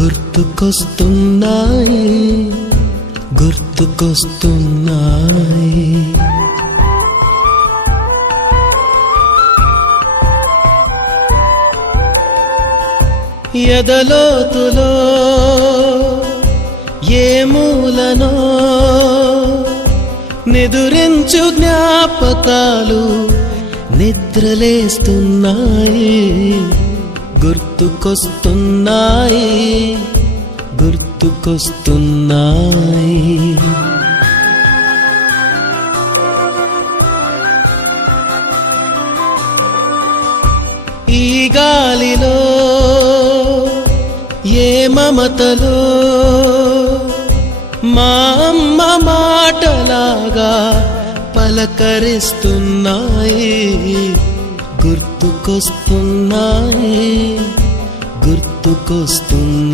గుర్తుకొస్తున్నాయి గుర్తుకొస్తున్నాయి. ఎదలోతులో ఏ మూలనో నిదురించు జ్ఞాపకాలు నిద్రలేస్తున్నాయి. గుర్తుకొస్తున్నాయి గుర్తుకొస్తున్నాయి. ఈ గాలిలో ఏ మమతలో మా అమ్మ మాటలాగా పలకరిస్తున్నాయి. గుర్తుకొస్తున్నాయి గుర్తుకొస్తున్నాయి.